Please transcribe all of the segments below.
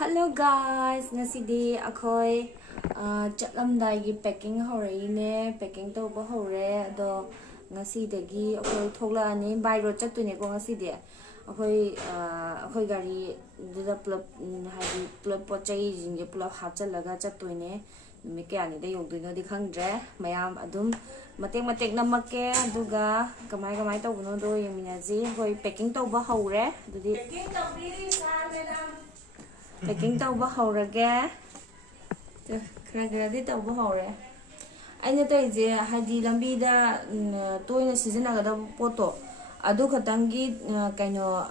Hello guys, ngasidi akhoi chatlamdai packing horine packing tawba hore ado ngasidagi akhoi tholani by road chatune ko ngasidi akhoi gari duda plug hadi plug pochai jinge plug hachalaga chatoine mi kyani da yogdino di khangdre mayam adum matek namakke aduga kamai tawbuno do yeminaji hoi packing tawba hore adudi packing tawbiri sir madam packing tawba hawrage khara tawba hawre aina toije hadi lambi da toina sizinagada poto adu khatangi kaino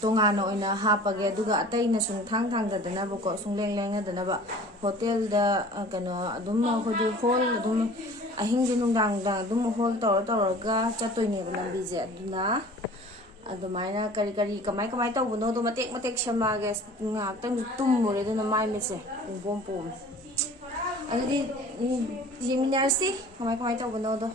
tongana oina hapage aduga ataina sung thang dadana bako sungleng dadana ba hotel da kaino adum khodi hall adum ahingji nungdang da adum hall tawraga chatoine lambi je aduna adumaina kari kamai tawbuno do matek shamage ngaktan tummure duna mai mese pom adudi yeminarsi kamai tawbuno do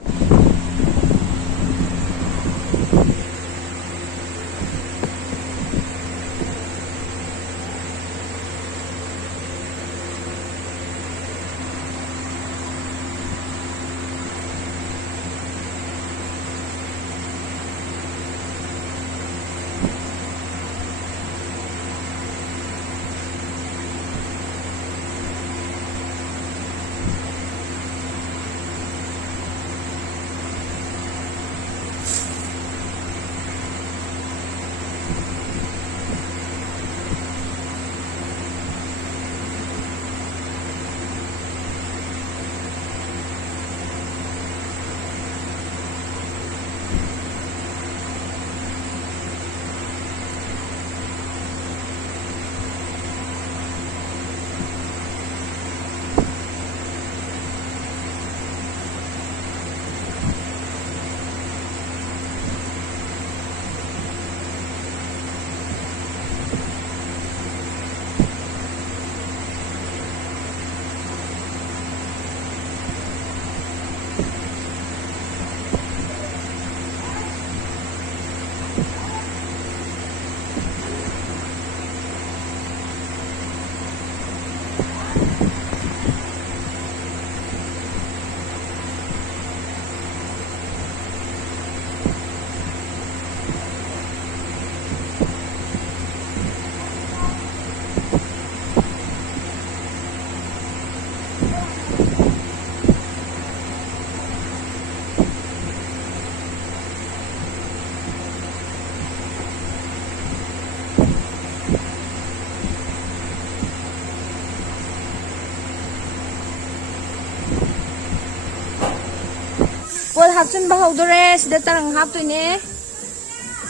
Pot hapsun bahawdore sida tarang hap to ine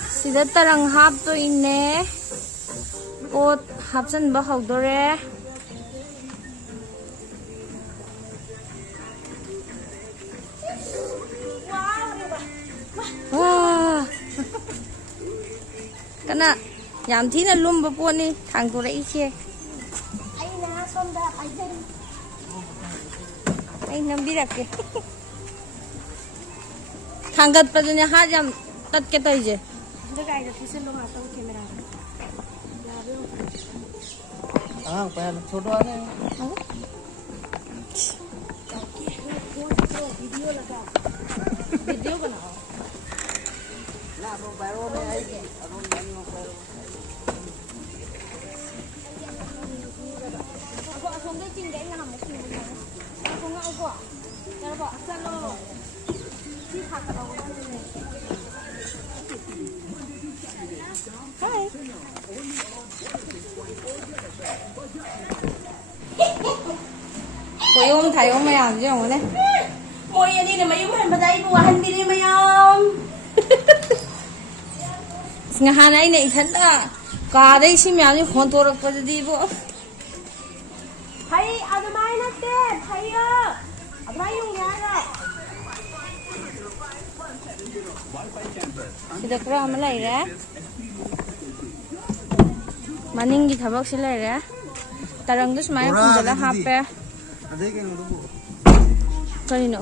sida tarang hap to ine pot hapsun bahawdore wah kana yam thina lumba poni thang to rei che aina somda ai nambirake Tanggat pa dun ha jam tat ke toy je dagay da pise lo ngata ko camera pa choto ane video laga video banao na abo baro me ai ki abo nani mo pero ako asong de ching de nga mo ki mo ako nga ako pero ba salo Hi. Koyong thayong mayam chứ không đấy. Môi đi này mấy mình mà đây bùa hành đi mayam. Ngahan ai này thật à. Cả đây xin mèo như con tôi được đi bộ. Thầy, à tụi mai nó tê, thầy ơi. À tụi mai dùng nhà rồi. Sida kura ama laire maningi thabak si laire tarang dus mai punjala hape karino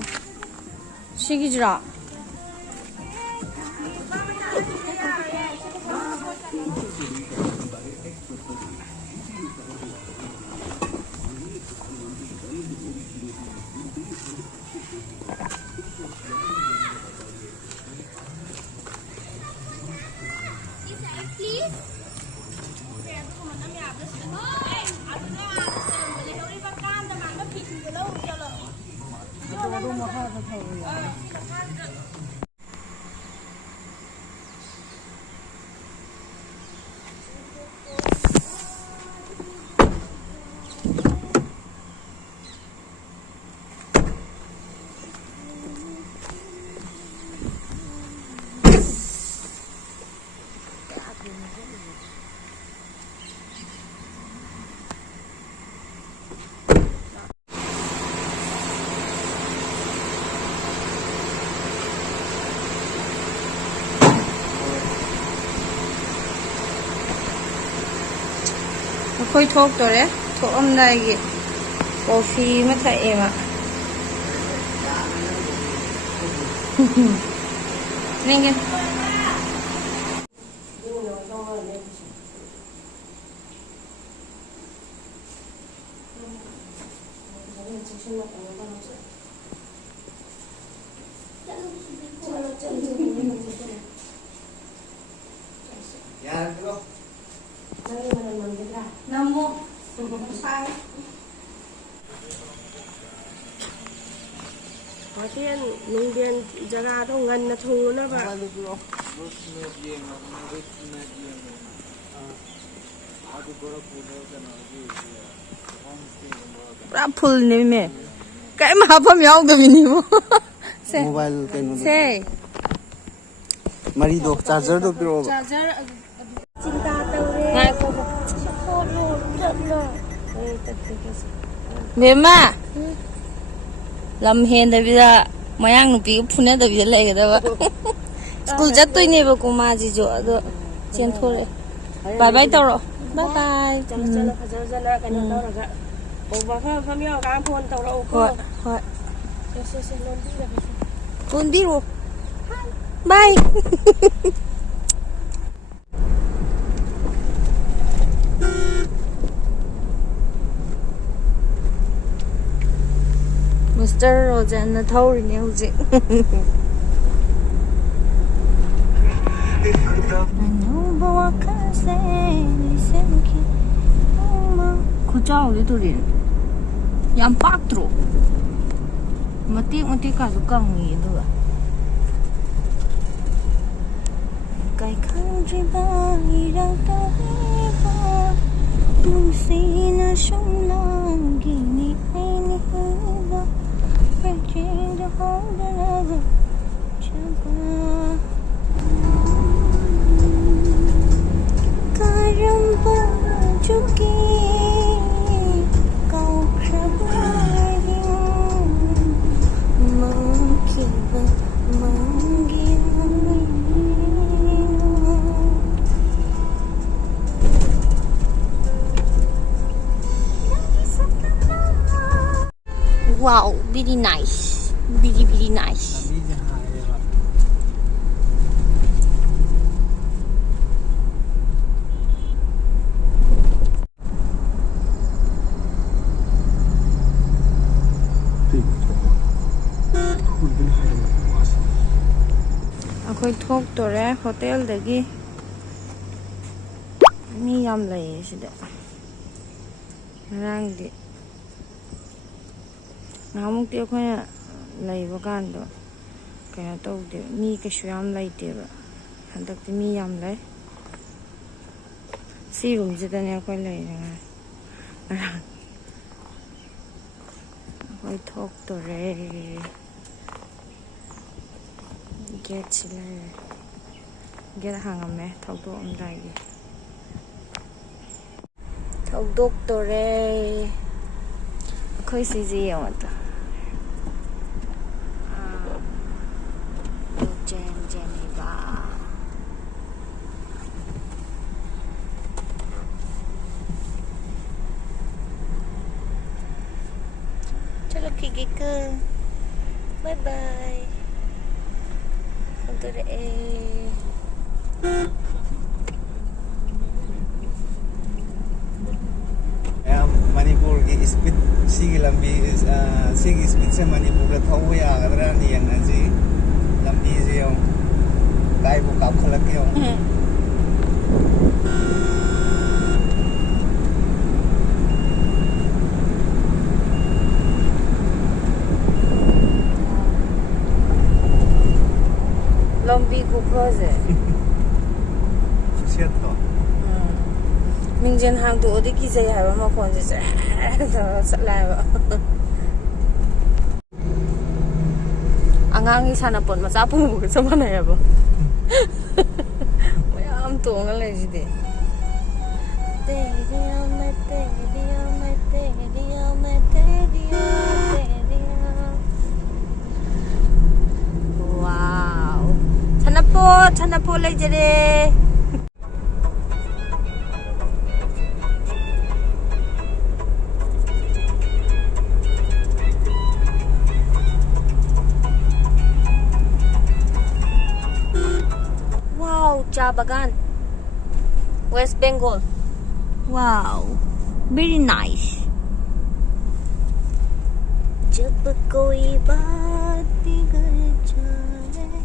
sigi jra Khôi thốt rồi đấy, thốt âm này kì coffee mất thầy em ạ. Lên kìa. Có thiên nung điền jaga đâu ngân là thù nó vậy. Pra full ne me. Cái mà pham yaw da bini mo. Se. Mobile cái nó. Se. Mari do charger do piro. Charger cinta tau re. Support lo chật lo. Bema. Lam hen da bida mayang nupi phune da bida lai ga ba. School jat toi ne ba ko ma ji jo ado chen thore. Bye bye tawro. Bye bye. Chalo phajana cái nó đâu rồi. Ủa và pham yaw cái phone tàu đâu Hoi, có. hoi. Se non đi là. Phone biro. Bye. Mr. Rojan na thori ne huji. Kuchao le to rin. Yam pak tro. Mati ka su kang ni do. Kai khang ji ba ni rang ta ba. Nung si na shong lang gi ni ai ni ba. Phải chuyện đó không đã là gì chẳng qua. Cả râm ba chút kia cầu khắp lại mong khi ba mong ghi wow, very nice. Very nice. Akhoi thok tore hotel dagi mi yam lai sida. Rang di ngamuk ti akhoi laiba kan do kaya tawde mi kaishu yam laiteba handakti mi yam lai si room jida ne akhoi lai rang akhoi thok tore get chile get hangame thok do amdai gi thok dok tore akhoi si ji yamata Chalo kiki ke. Bye bye. Untuk Manipur की speed सीगी लंबी सीगी speed से मणिपुर का थाउ या अगर नहीं है ना जी लंबी जी हो गाय को काप खलक के हो ꯈꯨꯐꯁꯦ ꯈꯨꯁꯦꯠꯇꯣ ꯃꯤꯡꯖꯦꯜ ꯍꯥꯡꯗꯣꯛꯑꯗꯤ ꯀꯤꯖꯩ ꯍꯥꯏꯕ ꯃꯈꯣꯟꯁꯦ ꯇꯧꯔꯒ ꯆꯠꯂꯦ ꯍꯥꯏꯕ ꯑꯉꯥꯡꯒꯤ ꯁꯥꯟꯅꯄꯣꯠ ꯃꯆꯥ ꯄꯨꯕꯒ ꯆꯞ ꯃꯥꯟꯅꯩꯌꯦꯕ ꯃꯌꯥꯝ ꯇꯣꯡꯉ ꯂꯩꯁꯤꯗꯤ 와우 산나포 레이저래 와우 짜바간 West Bengal wow very nice जब कोई बात बिगड़ जाए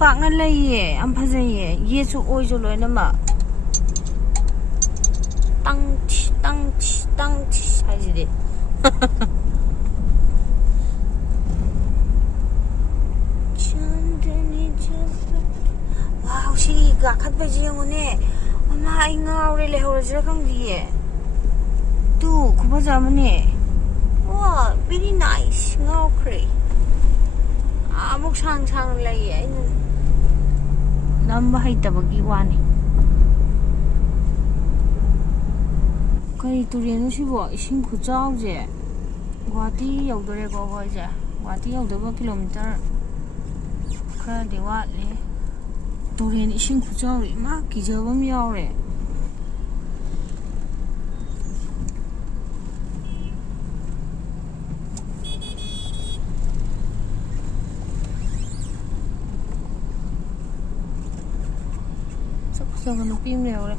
पाकना लैये यꯥꯝ ꯐꯖꯩꯌꯦ ꯌꯦꯁꯨ ꯑꯣꯏꯁꯨ ꯂꯣꯏꯅꯃꯛ ꯇꯪ ꯍꯥꯏꯁꯤꯗꯤ 와우 ꯁꯤ ꯀꯥꯈꯠꯄꯁꯤ ꯌꯦꯡꯉꯨꯅꯦ ꯑꯃ ꯑꯩ ꯉꯥꯎꯔꯦ ꯂꯩꯍꯧꯔꯁꯤꯔ ꯈꯪꯗꯤꯌꯦ ꯇꯨ ꯈꯨꯐꯖ ꯑꯃꯅꯦ ꯋꯥ very niceꯉꯥꯎꯈ꯭ꯔꯦ ꯑꯃꯨꯛ ꯁꯥꯡ ꯂꯩꯌꯦ ꯑꯩꯅ ꯅꯝꯕ ꯍꯩꯇꯕꯒꯤ ꯋꯥꯅꯤ ꯀꯔꯤ ꯇꯨꯔꯦꯟꯅꯣ ꯁꯤꯕꯣ ꯏꯁꯤꯡ ꯈꯨꯆꯥꯎꯁꯦ ꯒꯨꯍꯥꯇꯤ ꯌꯧꯗꯣꯔꯦꯀꯣ ꯑꯩꯈꯣꯏꯁꯦ ꯒꯨꯍꯥꯇꯤ ꯌꯧꯗꯧꯕ ꯀꯤꯂꯣꯃꯤꯇꯔ ꯈꯔꯗꯤ ꯋꯥꯠꯂꯤ ꯇꯨꯔꯦꯟ ꯏꯁꯤꯡ ꯈꯨꯆꯥꯎ ꯏꯃꯥ ꯀꯤꯖꯕ ꯑꯃ ꯌꯥꯎꯔꯦ ꯆꯞ ꯆꯥꯕ ꯅꯨꯄꯤ ꯑꯃ ꯂꯩꯍꯧꯔꯦ